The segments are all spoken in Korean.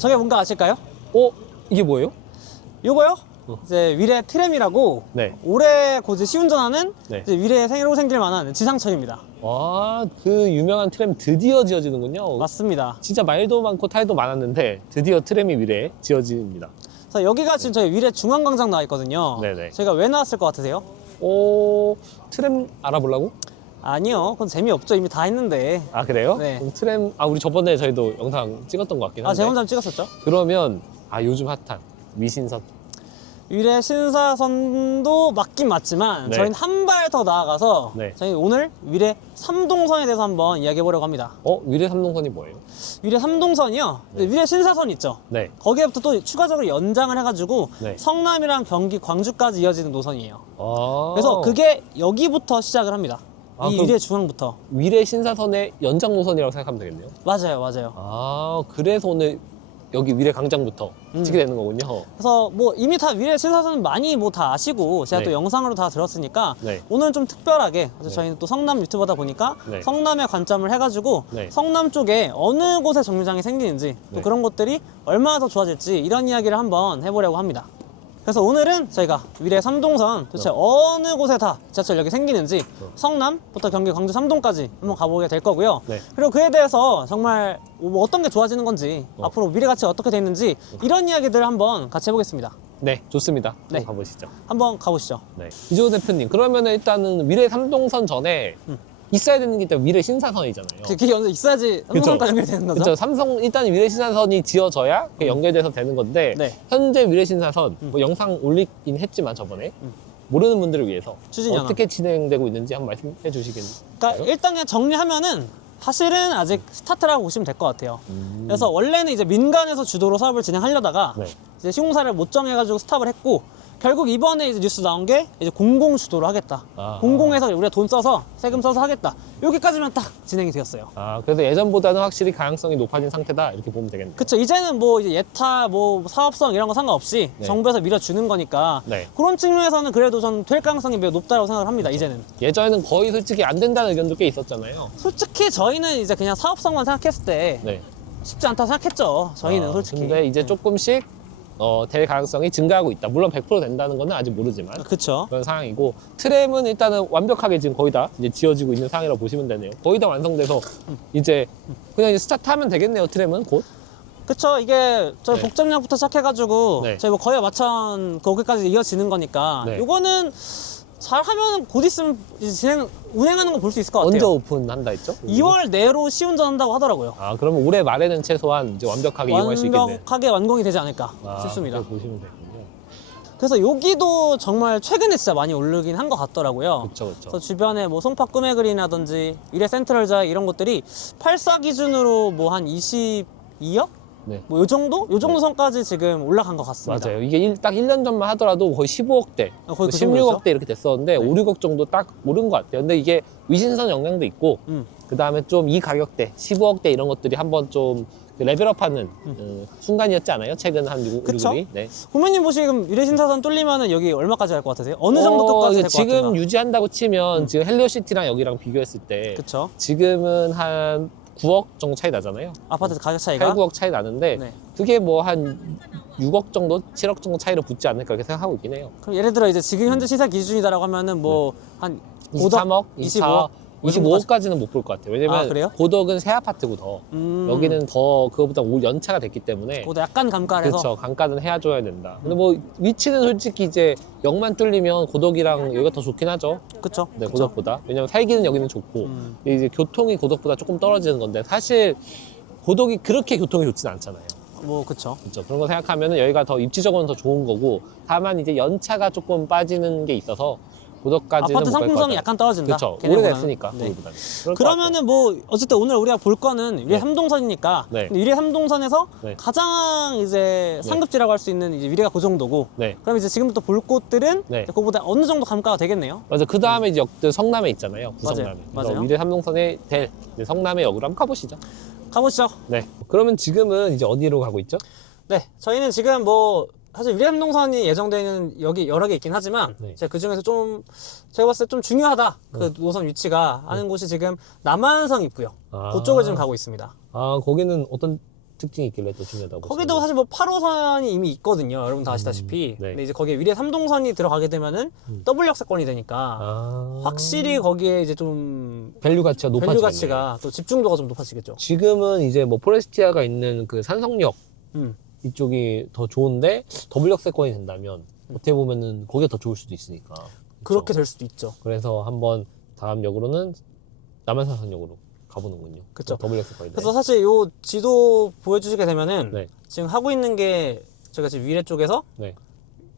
저게 뭔가 아실까요? 이게 뭐예요? 요거요? 이제 위례 트램이라고 네. 올해 곧 이제 시운전하는 네. 이제 위례에 새로 생길 만한 지상철입니다. 그 유명한 트램 드디어 지어지는군요. 맞습니다. 진짜 말도 많고 탈도 많았는데 드디어 트램이 미래에 지어집니다. 그래서 여기가 지금 저희 위례 중앙광장 나와 있거든요. 네네. 저희가 왜 나왔을 것 같으세요? 트램 알아보려고? 아니요. 그건 재미없죠. 이미 다 했는데. 아, 그래요? 네. 그럼 트램, 우리 저번에 저희도 영상 찍었던 것 같긴 한데. 제가 혼자 찍었었죠. 그러면, 요즘 핫한 위신선. 위례 신사선도 맞긴 맞지만 네. 저희는 한 발 더 나아가서 네. 저희 오늘 위례 3동선에 대해서 한번 이야기해 보려고 합니다. 위례 삼동선이 뭐예요? 위례 3동선이요. 네. 위례 신사선 있죠. 네. 거기에부터 또 추가적으로 연장을 해가지고 네. 성남이랑 경기, 광주까지 이어지는 노선이에요. 아. 그래서 그게 여기부터 시작을 합니다. 이 그럼 위례 중앙부터. 위례 신사선의 연장 노선이라고 생각하면 되겠네요. 맞아요. 그래서 오늘 여기 위례 광장부터 찍게 되는 거군요. 그래서 뭐 이미 다 위례 신사선 많이 뭐 다 아시고 제가 네. 또 영상으로 다 들었으니까 네. 오늘은 좀 특별하게 그래서 네. 저희는 또 성남 유튜버다 보니까 네. 성남에 관점을 해가지고 네. 성남 쪽에 어느 곳에 정류장이 생기는지 또 네. 그런 것들이 얼마나 더 좋아질지 이런 이야기를 한번 해보려고 합니다. 그래서 오늘은 저희가 위례 3동선 도대체 어느 곳에 다 지하철역이 생기는지 성남부터 경기, 광주 3동까지 한번 가보게 될 거고요. 네. 그리고 그에 대해서 정말 뭐 어떤 게 좋아지는 건지 앞으로 미래가치 어떻게 되는지 이런 이야기들을 한번 같이 해보겠습니다. 네, 좋습니다. 네. 한번 가보시죠. 한번 가보시죠. 네. 이조 대표님, 그러면은 일단은 위례 삼동선 전에 있어야 되는 게 일단 위례 신사선이잖아요. 그게 연결 있어야지 삼성과 연결되는 거죠? 그렇죠. 일단 위례 신사선이 지어져야 그게 연결돼서 되는 건데 네. 현재 위례 신사선 뭐 영상 올리긴 했지만 저번에 모르는 분들을 위해서 추진 연합. 어떻게 진행되고 있는지 한번 말씀해 주시겠나요? 그러니까 일단 그냥 정리하면은 사실은 아직 스타트라고 보시면 될 것 같아요. 그래서 원래는 이제 민간에서 주도로 사업을 진행하려다가 네. 이제 시공사를 못 정해가지고 스탑을 했고 결국 이번에 이제 뉴스 나온 게 이제 공공 주도로 하겠다. 공공에서 우리가 돈 써서 세금 써서 하겠다. 여기까지만 딱 진행이 되었어요. 그래서 예전보다는 확실히 가능성이 높아진 상태다 이렇게 보면 되겠네요. 그쵸. 이제는 뭐 이제 예타, 뭐 사업성 이런 거 상관없이 네. 정부에서 밀어주는 거니까 네. 그런 측면에서는 그래도 저는 될 가능성이 매우 높다고 생각을 합니다. 이제는. 예전에는 거의 솔직히 안 된다는 의견도 꽤 있었잖아요. 솔직히 저희는 이제 그냥 사업성만 생각했을 때 네. 쉽지 않다 생각했죠. 저희는 솔직히. 근데 이제 조금씩 될 가능성이 증가하고 있다. 물론 100% 된다는 건 아직 모르지만 그쵸. 그런 상황이고 트램은 일단은 완벽하게 지금 거의 다 이제 지어지고 있는 상황이라고 보시면 되네요. 거의 다 완성돼서 이제 그냥 이제 스타트하면 되겠네요. 트램은 곧. 그쵸. 이게 저희 네. 복잡역부터 시작해가지고 네. 저희 뭐 거의 마천 거기까지 이어지는 거니까 네. 이거는 잘하면 곧 있으면 이제 운행하는 거 볼 수 있을 것 같아요. 언제 오픈한다 했죠? 2월 내로 시운전한다고 하더라고요. 그러면 올해 말에는 최소한 이제 완벽하게 이용할 수 있겠네요. 완벽하게 완공이 되지 않을까 싶습니다. 그렇게 보시면 되군요. 그래서 여기도 정말 최근에 진짜 많이 오르긴 한 것 같더라고요. 그렇죠. 그래서 주변에 뭐 송파 꿈의그린이라든지 위례 센트럴자 이런 곳들이 84 기준으로 뭐 한 22억? 네. 뭐 요 정도? 요 정도 선까지 지금 올라간 것 같습니다. 맞아요. 이게 딱 1년 전만 하더라도 거의 15억대, 거의 그 16억대 이렇게 됐었는데 네. 5, 6억 정도 딱 오른 것 같아요. 근데 이게 위신선 영향도 있고 그 다음에 좀 이 가격대, 15억대 이런 것들이 한번 좀 레벨업하는 순간이었지 않아요? 최근 한 6, 그쵸? 6월이? 네. 고모님 보시면 위례 신사선 뚫리면은 여기 얼마까지 갈 것 같으세요? 어느 정도 끝까지 될 것 같은가? 지금 유지한다고 치면 지금 헬리오시티랑 여기랑 비교했을 때 그쵸? 지금은 한 9억 정도 차이 나잖아요. 아파트 가격 차이가? 8, 9억 차이 나는데 네. 그게 뭐 한 6억 정도, 7억 정도 차이로 붙지 않을까 이렇게 생각하고 있긴 해요. 그럼 예를 들어 이제 지금 현재 시세 기준이다라고 하면은 뭐 한 23억, 25억? 25억까지는 못 볼 것 같아요. 왜냐면 그래요? 고덕은 새 아파트고 더 여기는 더 그거보다 연차가 됐기 때문에 그것도 약간 감가해서 그렇죠. 감가는 해줘야 된다. 근데 뭐 위치는 솔직히 이제 역만 뚫리면 고덕이랑 여기가 더 좋긴 하죠. 그쵸? 네, 그쵸? 고덕보다. 왜냐면 살기는 여기는 좋고 근데 이제 교통이 고덕보다 조금 떨어지는 건데 사실 고덕이 그렇게 교통이 좋진 않잖아요. 뭐 그쵸. 그렇죠. 그런 거 생각하면 여기가 더 입지적으로는 더 좋은 거고 다만 이제 연차가 조금 빠지는 게 있어서 고덕까지는 아파트 상품성이 약간 떨어진다. 그렇죠. 걔네보다는. 오래됐으니까 네. 거기보다는. 그러면은 뭐 어쨌든 오늘 우리가 볼 거는 위례 네. 3동선이니까 네. 위례 3동선에서 네. 가장 이제 상급지라고 할 수 있는 이제 위례가 그 정도고 네. 그럼 이제 지금부터 볼 곳들은 네. 그거보다 어느 정도 감가가 되겠네요. 맞아. 그 다음에 이제 역들 성남에 있잖아요. 구성남에. 맞아요. 위례 삼동선에 될 성남의 역으로 한번 가보시죠. 가보시죠. 네. 그러면 지금은 이제 어디로 가고 있죠? 네, 저희는 지금 뭐 사실 위례 3동선이 예정되어 있는 여기 여러 개 있긴 하지만 네. 제가 그 중에서 좀 제가 봤을 때 좀 중요하다 그 노선 위치가 하는 곳이 지금 남한성 입구요. 그쪽을 지금 가고 있습니다. 거기는 어떤 특징이 있길래 또 중요하다고. 거기도 사실 뭐 8호선이 이미 있거든요. 여러분 다 아시다시피. 네. 근데 이제 거기에 위례 3동선이 들어가게 되면은 더블 역세권이 되니까 확실히 거기에 이제 좀 밸류 가치가 높아지겠네요. 밸류 가치가 또 집중도가 좀 높아지겠죠. 지금은 이제 뭐 포레스티아가 있는 그 산성역 음. 이쪽이 더 좋은데 더블 역세권이 된다면 어떻게 보면은 거기가 더 좋을 수도 있으니까. 그렇게 그쵸? 될 수도 있죠. 그래서 한번 다음 역으로는 남한산성역으로 가보는군요. 그쵸. 더블 역세권인데. 그래서 사실 요 지도 보여주시게 되면은 네. 지금 하고 있는 게 저희가 지금 위례 쪽에서 네.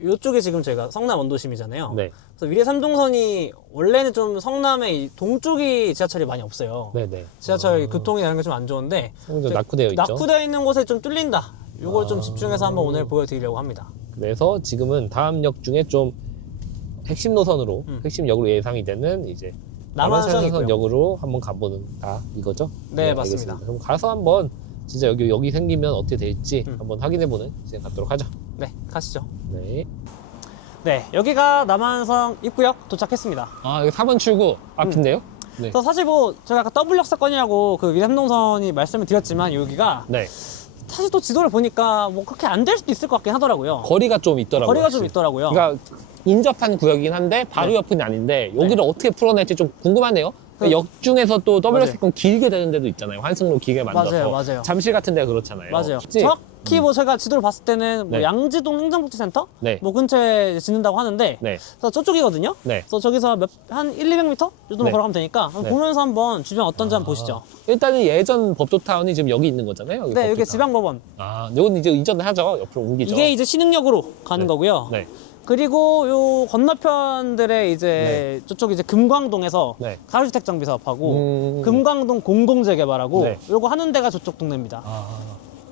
요쪽에 지금 저희가 성남 원도심이잖아요. 네. 그래서 위례 3동선이 원래는 좀 성남의 이 동쪽이 지하철이 많이 없어요. 네네. 지하철 교통이라는 게 좀 안 좋은데 좀 낙후되어 있죠. 낙후되어 있는 곳에 좀 뚫린다. 요걸 좀 집중해서 한번 오늘 보여드리려고 합니다. 그래서 지금은 다음 역 중에 좀 핵심 노선으로, 핵심 역으로 예상이 되는 이제 남한산성이고요. 역으로 한번 가보는다 이거죠? 네, 맞습니다. 알겠습니다. 그럼 가서 한번 진짜 여기 생기면 어떻게 될지 한번 확인해보는 시간 갖도록 하죠. 네, 가시죠. 네. 네, 여기가 남한성 입구역 도착했습니다. 아, 여기 4번 출구 앞인데요? 네. 그래서 사실 뭐 제가 아까 더블 역사권이라고 그 위례 3동선이 말씀을 드렸지만 여기가 네. 사실 또 지도를 보니까 뭐 그렇게 안 될 수도 있을 것 같긴 하더라고요. 거리가 좀 있더라고요. 거리가 좀 확실히. 있더라고요. 그러니까 인접한 구역이긴 한데 바로 네. 옆은 아닌데 여기를 어떻게 풀어낼지 좀 궁금하네요. 그러니까 역 중에서 또 더블 맞아요. 역세권 길게 되는 데도 있잖아요. 환승로 길게 만들어서. 맞아요. 잠실 같은 데가 그렇잖아요. 맞아요. 그치? 정확히 뭐 제가 지도를 봤을 때는 뭐 네. 양지동 행정복지센터 네. 뭐 근처에 짓는다고 하는데 네. 그래서 저쪽이거든요. 네. 그래서 저기서 한 1, 200m 정도만 네. 걸어가면 되니까 한번 네. 보면서 한번 주변 어떤지 한번 보시죠. 일단은 예전 법조타운이 지금 여기 있는 거잖아요. 여기 네, 여기 법조타운. 지방법원. 아, 이건 이제 이전을 하죠. 옆으로 옮기죠. 이게 이제 신흥역으로 가는 네. 거고요. 네. 그리고 요 건너편들에 이제 저쪽 이제 금광동에서 네. 가로주택 정비 사업하고 음. 금광동 공공재개발하고 네. 요거 하는 데가 저쪽 동네입니다. 아.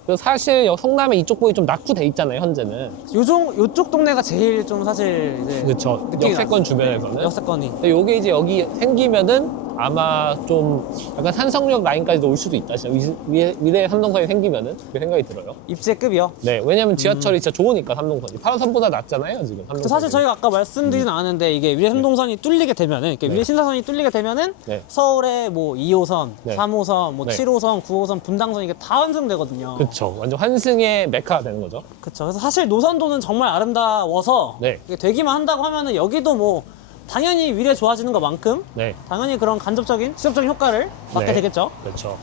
그래서 사실 성남에 이쪽 부분이 좀 낙후돼 있잖아요, 현재는. 요쪽 동네가 제일 좀 사실 이제 그렇죠. 느낌이 역세권 주변에서는. 역세권이 근데 요게 이제 여기 생기면은 아마 좀 약간 산성역 라인까지도 올 수도 있다. 진짜 미래에 삼동선이 생기면은 그렇게 생각이 들어요. 입지급이요. 네, 왜냐면 지하철이 진짜 좋으니까 삼동선이 8호선보다 낫잖아요, 지금. 또 사실 저희가 아까 말씀드리진 않았는데 이게 위례 3동선이 뚫리게 되면은 이렇게 네. 위례 신사선이 뚫리게 되면은 네. 서울의 뭐 2호선, 네. 3호선, 뭐 네. 7호선, 9호선, 분당선 이게 다 완성되거든요. 그렇죠. 완전 환승의 메카가 되는 거죠. 그쵸. 그래서 사실 노선도는 정말 아름다워서 네. 이게 되기만 한다고 하면은 여기도 뭐 당연히 위례 좋아지는 것만큼 네, 당연히 그런 간접적인 지속적인 효과를 받게 네. 되겠죠. 그렇죠.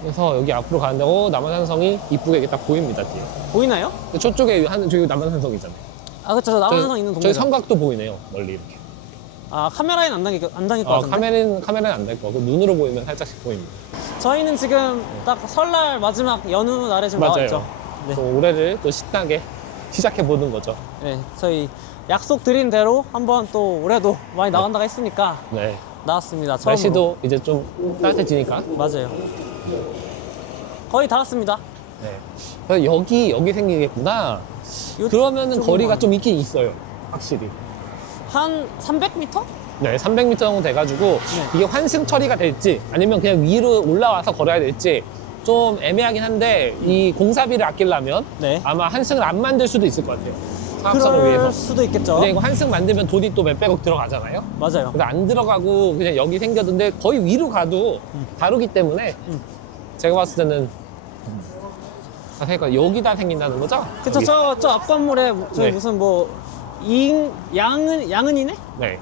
그래서 여기 앞으로 가는데 남한산성이 이쁘게 이렇게 딱 보입니다, 뒤에. 보이나요? 근데 저쪽에 저기 남한산성이잖아요. 아 그쵸. 남한산 있는 저희 동네죠. 성곽도 보이네요, 멀리 이렇게. 아 카메라에는 안 다닐 것 같은데. 카메라는 안 될 거고 눈으로 보이면 살짝씩 보입니다. 저희는 지금 딱 설날 마지막 연휴 날에 지금 나와 있죠. 네. 또 올해를 또 신나게 시작해 보는 거죠. 네, 저희 약속 드린 대로 한번 또 올해도 많이 나간다고 했으니까 네. 나왔습니다. 처음으로. 날씨도 이제 좀 따뜻해지니까. 맞아요. 거의 다 왔습니다. 네. 그래서 여기 생기겠구나. 요- 그러면은 좀 거리가 많이. 좀 있긴 있어요. 확실히. 한 300m? 네, 300m 정도 돼가지고 이게 환승 처리가 될지 아니면 그냥 위로 올라와서 걸어야 될지 좀 애매하긴 한데 이 공사비를 아끼려면 네. 아마 환승을 안 만들 수도 있을 것 같아요. 사업성을 그럴 위해서. 수도 있겠죠. 근데 이거 환승 만들면 돈이 또 몇백억 들어가잖아요. 맞아요. 그래서 안 들어가고 그냥 여기 생겼는데 거의 위로 가도 다루기 때문에 제가 봤을 때는 그러니까 여기다 생긴다는 거죠? 그쵸, 여기. 저 앞 건물에 저희 네. 무슨 뭐 양은이네? 네.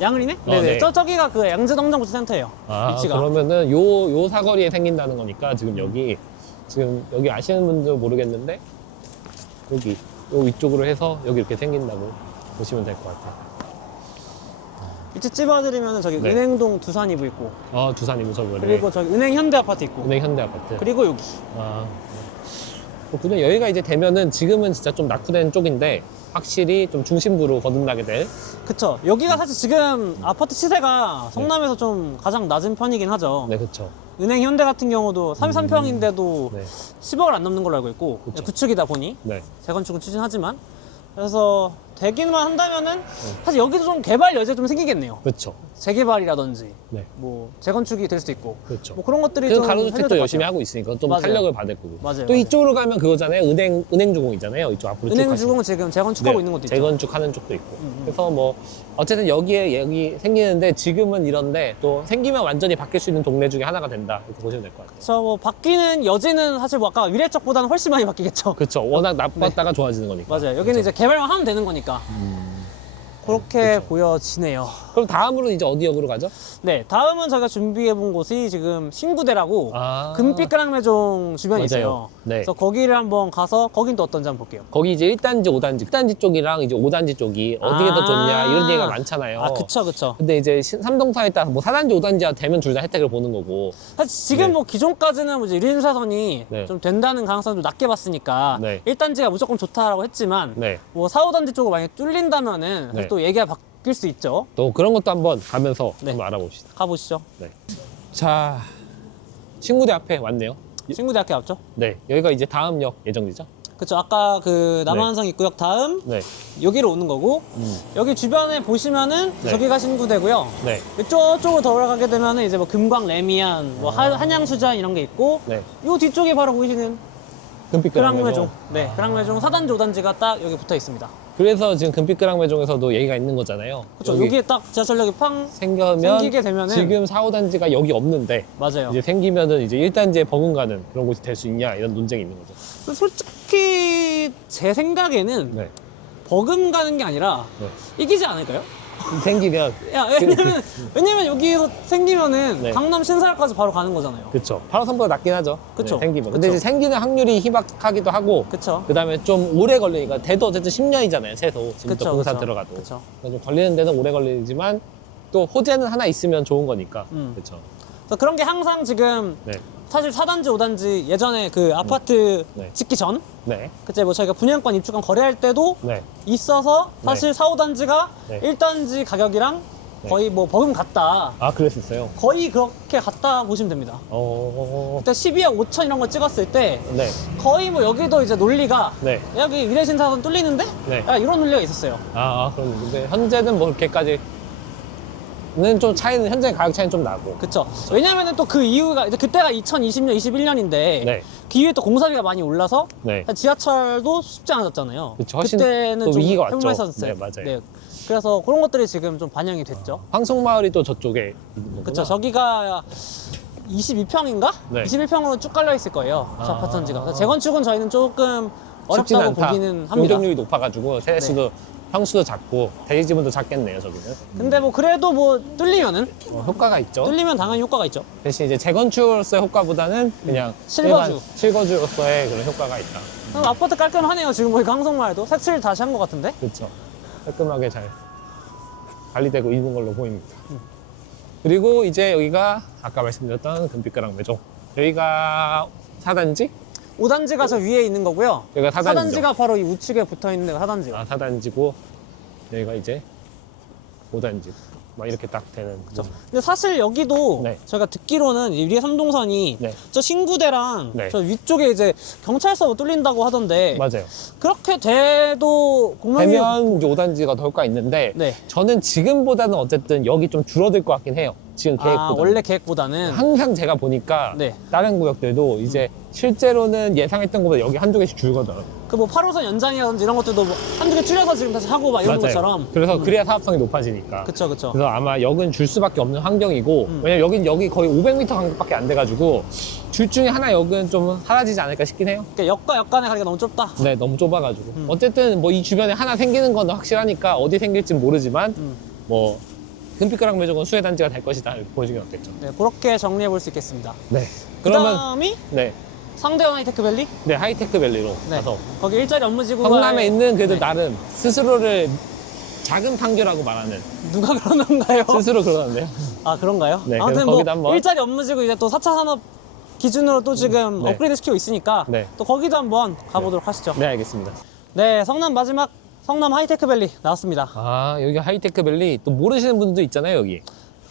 양은이네? 어, 네네. 네. 저기가 그 양재동정부센터예요. 아, 위치가. 그러면은 요 사거리에 생긴다는 거니까 지금 여기 아시는 분들 모르겠는데 여기 요 위쪽으로 해서 여기 이렇게 생긴다고 보시면 될 것 같아요. 위치 찝어드리면 저기 네. 은행동 두산이부 있고 두산 이무서블에 그리고 저기 은행 현대 아파트 있고 은행 현대 아파트. 그리고 여기 그렇군요. 여기가 이제 되면은 지금은 진짜 좀 낙후된 쪽인데 확실히 좀 중심부로 거듭나게 될. 그쵸. 여기가 사실 지금 아파트 시세가 성남에서 좀 가장 낮은 편이긴 하죠. 네, 그렇죠. 은행 현대 같은 경우도 33평인데도 네. 10억을 안 넘는 걸로 알고 있고 그쵸. 구축이다 보니 네. 재건축은 추진하지만 그래서 되기만 한다면은 사실 여기도 좀 개발 여지가 좀 생기겠네요. 그렇죠. 재개발이라든지 네. 뭐 재건축이 될 수도 있고 그렇죠. 뭐 그런 것들이 그 좀 가로주택도 해줄 것 열심히 같아요. 하고 있으니까 좀 맞아요. 탄력을 받을 거고. 맞아요, 또 맞아요. 이쪽으로 가면 그거잖아요. 은행주공 있잖아요. 이쪽 앞으로 쭉 은행주공 가시면. 지금 재건축하고 네, 있는 것도 있죠. 재건축하는 쪽도 있고. 그래서 뭐 어쨌든 여기 생기는데 지금은 이런데 또 생기면 완전히 바뀔 수 있는 동네 중에 하나가 된다. 이렇게 보시면 될 것 같아요. 그래서 뭐 바뀌는 여지는 사실 뭐 아까 위례 쪽보다는 훨씬 많이 바뀌겠죠. 그렇죠. 워낙 나빴다가 좋아지는 거니까. 맞아요. 여기는 이제 개발만 하면 되는 거니까. 그렇게 보여지네요. 그럼 다음으로 이제 어디 역으로 가죠? 네, 다음은 저희가 준비해 본 곳이 지금 신구대라고 아. 금빛 깡매종 주변에 맞아요. 있어요. 네. 그래서 거기를 한번 가서 거긴 또 어떤지 한번 볼게요. 거기 이제 1단지, 5단지, 1단지 쪽이랑 이제 5단지 쪽이 어디가 더 좋냐 이런 얘기가 많잖아요. 아, 그쵸, 그쵸. 근데 이제 삼동사에 따라서 뭐 4단지, 5단지가 되면 둘 다 혜택을 보는 거고. 사실 지금 네. 뭐 기존까지는 뭐 이제 1인사선이 네. 좀 된다는 가능성을 좀 낮게 봤으니까 네. 1단지가 무조건 좋다라고 했지만 네. 뭐 4, 5단지 쪽으로 만약에 뚫린다면은 네. 또 얘기가 바뀔 수 있죠. 또 그런 것도 한번 가면서 네. 한번 알아봅시다. 가보시죠. 네. 자, 신구대 앞에 왔네요. 신구대학교 앞죠? 네. 여기가 이제 다음 역 예정지죠? 그쵸. 아까 그 남한항성 입구역 다음 네. 여기로 오는 거고 여기 주변에 보시면은 네. 저기가 신구대고요. 네. 이쪽으로 돌아가게 되면은 이제 뭐 금광 레미안, 뭐 한양수잔 이런 게 있고 네. 요 뒤쪽에 바로 보이시는 금빛 그랑매종. 네, 그랑매종 4단지, 5단지가 딱 여기 붙어 있습니다. 그래서 지금 금빛 그랑매종에서도 얘기가 있는 거잖아요. 그렇죠. 여기에 딱 지하철역이 팡 생기면 생기게 되면은 지금 4, 5단지가 여기 없는데 맞아요. 이제 생기면은 이제 1단지에 버금가는 그런 곳이 될 수 있냐 이런 논쟁이 있는 거죠. 솔직히 제 생각에는 네. 버금가는 게 아니라 네. 이기지 않을까요? 생기면 야, 왜냐면 여기에서 생기면은 네. 강남 신사역까지 바로 가는 거잖아요. 그쵸. 8호선보다 낫긴 하죠. 그쵸. 네, 생기면. 근데 그쵸. 이제 생기는 확률이 희박하기도 하고 그쵸. 그다음에 좀 오래 걸리니까 대도 어쨌든 10년이잖아요. 최소 지금부터 그쵸, 공사 그쵸. 들어가도. 그쵸. 그러니까 좀 걸리는 데는 오래 걸리지만 또 호재는 하나 있으면 좋은 거니까. 그렇죠. 그래서 그런 게 항상 지금 네. 사실 4단지, 5단지 예전에 그 아파트 네. 짓기 전 네. 그때 뭐 저희가 분양권 입주권 거래할 때도 네. 있어서 사실 4, 5단지가 네. 1단지 가격이랑 네. 거의 뭐 버금 같다. 아, 그랬었어요. 거의 그렇게 같다 보시면 됩니다. 그때 12억 5천 이런 거 찍었을 때 네. 거의 뭐 여기도 이제 논리가 네. 여기 위례신사선 뚫리는데? 네. 야, 이런 논리가 있었어요. 그럼 근데 현재는 뭐 그렇게까지는 좀 차이는 현재 가격 차이는 좀 나고. 그쵸. 왜냐면은 또 그 이유가 이제 그때가 2020년, 21년인데 네. 그 이후에 또 공사비가 많이 올라서 네. 지하철도 쉽지 않았잖아요. 그쵸. 훨씬 그때는 또 좀 위기가 왔죠. 해볼만했었어요. 네, 맞아요. 네. 그래서 그런 것들이 지금 좀 반영이 됐죠. 황송마을이 또 저쪽에 있는 거구나. 그쵸. 저기가 22평인가? 네. 21평으로 쭉 깔려 있을 거예요. 저 아. 아파트지가. 그래서 재건축은 저희는 조금 쉽지는 어렵다고 않다. 보기는 합니다. 용적률이 높아가지고 세대수도 평수도 작고 대지 지분도 작겠네요 저기는. 근데 뭐 그래도 뭐 뚫리면은 효과가 있죠. 뚫리면 당연히 효과가 있죠. 대신 이제 재건축으로서의 효과보다는 그냥 실거주. 일반 실거주로서의 그런 효과가 있다. 그럼 아파트 깔끔하네요. 지금 보니까 항성마을도 색칠 다시 한 것 같은데. 그렇죠. 깔끔하게 잘 관리되고 있는 걸로 보입니다. 그리고 이제 여기가 아까 말씀드렸던 금빛가랑 매종. 여기가 4단지? 5단지가 저 위에 있는 거고요. 여기가 4단지죠. 4단지가 바로 이 우측에 붙어 있는 데가 4단지가. 아, 4단지고 여기가 이제 5단지. 막 이렇게 딱 되는. 그죠. 근데 사실 여기도 네. 저희가 듣기로는 이 위에 3동선이 네. 저 신구대랑 네. 저 위쪽에 이제 경찰서 뚫린다고 하던데 맞아요. 그렇게 돼도 공명이 되면 이제 5단지가 더 효과 있는데 네. 저는 지금보다는 어쨌든 여기 좀 줄어들 것 같긴 해요. 지금 계획보다. 원래 계획보다는 항상 제가 보니까 네. 다른 구역들도 이제 실제로는 예상했던 것보다 여기 한두 개씩 줄거든요. 그 뭐 8호선 연장이라든지 이런 것들도 뭐 한두 개 줄여서 지금 다시 하고 막 이런 것처럼. 그래서 그래야 사업성이 높아지니까. 그쵸. 그래서 아마 역은 줄 수밖에 없는 환경이고 왜냐면 여기 거의 500m 간격밖에 안 돼가지고 줄 중에 하나 역은 좀 사라지지 않을까 싶긴 해요. 그러니까 역과 역 간의 거리가 너무 좁다. 네, 너무 좁아가지고. 어쨌든 뭐 이 주변에 하나 생기는 건 확실하니까 어디 생길진 모르지만 뭐 금빛가랑 매종은 수혜단지가 될 것이다 이렇게 보여주긴 어땠죠. 네, 그렇게 정리해 볼 수 있겠습니다. 네. 그 그러면 다음이 네, 상대원 하이테크밸리. 네 하이테크밸리로 네. 가서 거기 일자리 업무지구가 성남에 있는 그래도 네. 나름 스스로를 작은 판교라고 말하는 누가 그러는가요? 스스로 그러는데요. 아 그런가요? 네, 아무튼 그래서 뭐 거기다 한번- 일자리 업무지구 이제 또 4차 산업 기준으로 또 지금 네. 업그레이드 시키고 있으니까 네. 또 거기도 한번 가보도록 하시죠. 네, 알겠습니다. 네, 성남 마지막 성남 하이테크밸리 나왔습니다. 아, 여기 하이테크밸리 또 모르시는 분들도 있잖아요, 여기.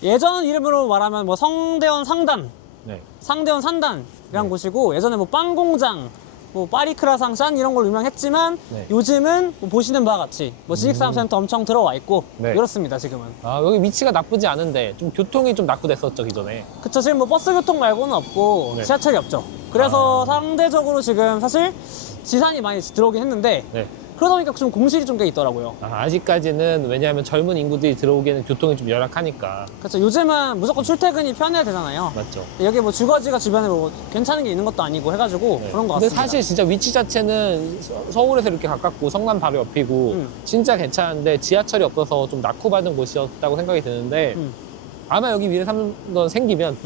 예전 이름으로 말하면 뭐 성대원 상단, 네. 상대원 산단이란 곳이고 예전에 뭐 빵 공장, 뭐 파리크라상, 짠 이런 걸로 유명했지만 네. 요즘은 뭐 보시는 바와 같이 뭐 지식산업센터 엄청 들어와 있고 네. 이렇습니다 지금은. 아, 여기 위치가 나쁘지 않은데 좀 교통이 좀 낙후됐었죠, 기존에. 그쵸, 지금 뭐 버스 교통 말고는 없고 네. 지하철이 없죠. 그래서 아. 상대적으로 지금 사실 지산이 많이 들어오긴 했는데 네. 그러다 보니까 좀 공실이 좀 꽤 있더라고요. 아직까지는 왜냐하면 젊은 인구들이 들어오기에는 교통이 좀 열악하니까. 그렇죠. 요즘은 무조건 출퇴근이 편해야 되잖아요. 맞죠. 여기 뭐 주거지가 주변에 뭐 괜찮은 게 있는 것도 아니고 해가지고 네. 그런 것 근데 같습니다. 사실 진짜 위치 자체는 서울에서 이렇게 가깝고 성남 바로 옆이고 진짜 괜찮은데 지하철이 없어서 좀 낙후받은 곳이었다고 생각이 드는데 아마 여기 미래 3동 생기면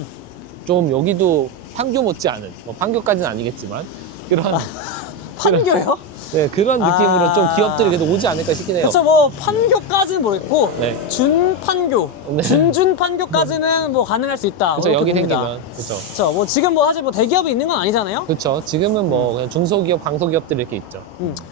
좀 여기도 판교 못지않은 뭐 판교까지는 아니겠지만 그런 판교요? 네, 그런 느낌으로 아. 좀 기업들이 그래도 오지 않을까 싶긴 해요. 그쵸, 뭐 판교까지는 모르겠고 네. 준판교, 네. 준준판교까지는 뭐 가능할 수 있다. 그렇죠. 그렇게 여기 봅니다. 생기면 그렇죠. 그쵸, 뭐 지금 뭐 사실 뭐 대기업이 있는 건 아니잖아요. 그렇죠. 지금은 뭐 그냥 중소기업, 강소기업들이 이렇게 있죠.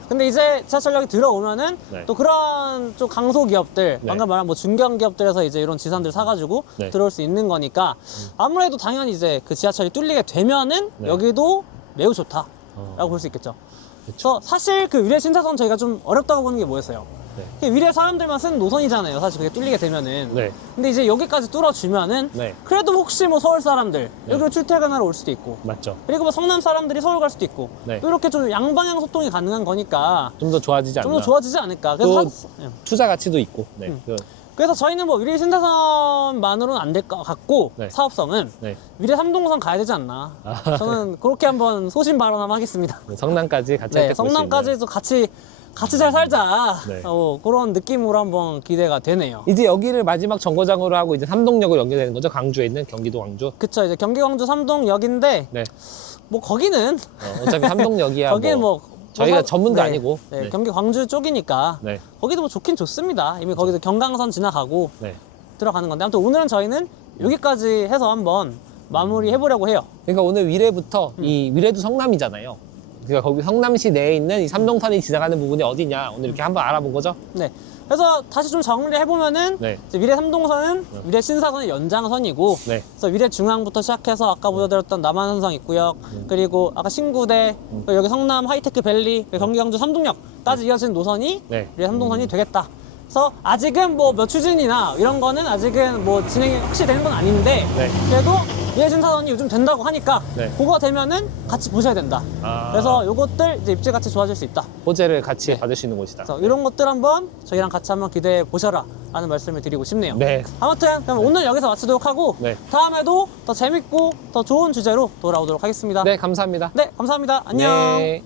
근데 이제 지하철역이 들어오면은 네. 또 그런 좀 강소기업들, 네. 방금 말한 뭐 중견기업들에서 이제 이런 지산들 사가지고 네. 들어올 수 있는 거니까 아무래도 당연히 이제 그 지하철이 뚫리게 되면은 네. 여기도 매우 좋다라고 어. 볼 수 있겠죠. 그쵸. 사실 그 위례 신사선 저희가 좀 어렵다고 보는 게 뭐였어요? 네. 위례 사람들만 쓰는 노선이잖아요. 사실 그게 뚫리게 되면은. 네. 근데 이제 여기까지 뚫어주면은 네. 그래도 혹시 뭐 서울 사람들 네. 여기로 출퇴근하러 올 수도 있고 맞죠. 그리고 뭐 성남 사람들이 서울 갈 수도 있고 네. 이렇게 좀 양방향 소통이 가능한 거니까 좀 더 좋아지지 않나. 좀 더 좋아지지 않을까. 또 그래서, 예. 투자 가치도 있고. 네. 그래서 저희는 뭐 위례 신사선만으로는 안 될 것 같고 네. 사업성은 네. 위례 3동선 가야 되지 않나. 저는 그렇게 한번 소신 발언 한번 하겠습니다. 성남까지 같이 네, 혜택 볼수 있는. 성남까지도 같이 잘 살자. 네. 그런 느낌으로 한번 기대가 되네요. 이제 여기를 마지막 정거장으로 하고 이제 삼동역으로 연결되는 거죠. 광주에 있는 경기도 광주. 그쵸, 이제 경기 광주 3동역인데 네. 뭐 거기는 어차피 삼동역이야. 거기는 뭐 저희가 뭐 전문도 네, 아니고. 네, 네. 경기 광주 쪽이니까 네. 거기도 뭐 좋긴 좋습니다. 이미 거기도 경강선 지나가고 네. 들어가는 건데 아무튼 오늘은 저희는 여기까지 해서 한번 마무리 해보려고 해요. 그러니까 오늘 위례부터 이 위례도 성남이잖아요. 그러니까 거기 성남시 내에 있는 이 삼동선이 지나가는 부분이 어디냐 오늘 이렇게 한번 알아본 거죠. 네. 그래서 다시 좀 정리를 해보면은 네. 이제 위례 3동선은 위례 신사선의 연장선이고 네. 그래서 위례 중앙부터 시작해서 아까 보여드렸던 남한산성 입구역 그리고 아까 신구대 그리고 여기 성남 하이테크 밸리 그리고 경기 광주 3동역까지 이어지는 노선이 네. 위례 3동선이 되겠다. 그래서 아직은 뭐 몇 추진이나 이런 거는 아직은 뭐 진행이 확실히 되는 건 아닌데 네. 그래도 위례 신사선이 요즘 된다고 하니까 네. 그거 되면은 같이 보셔야 된다. 아. 그래서 요것들 이제 입지 같이 좋아질 수 있다. 호재를 같이 받을 수 있는 곳이다. 그래서 이런 것들 한번 저희랑 같이 한번 기대해 보셔라 라는 말씀을 드리고 싶네요. 네. 아무튼 그럼 오늘 여기서 마치도록 하고 네. 다음에도 더 재밌고 더 좋은 주제로 돌아오도록 하겠습니다. 네, 감사합니다. 네, 감사합니다. 안녕. 네.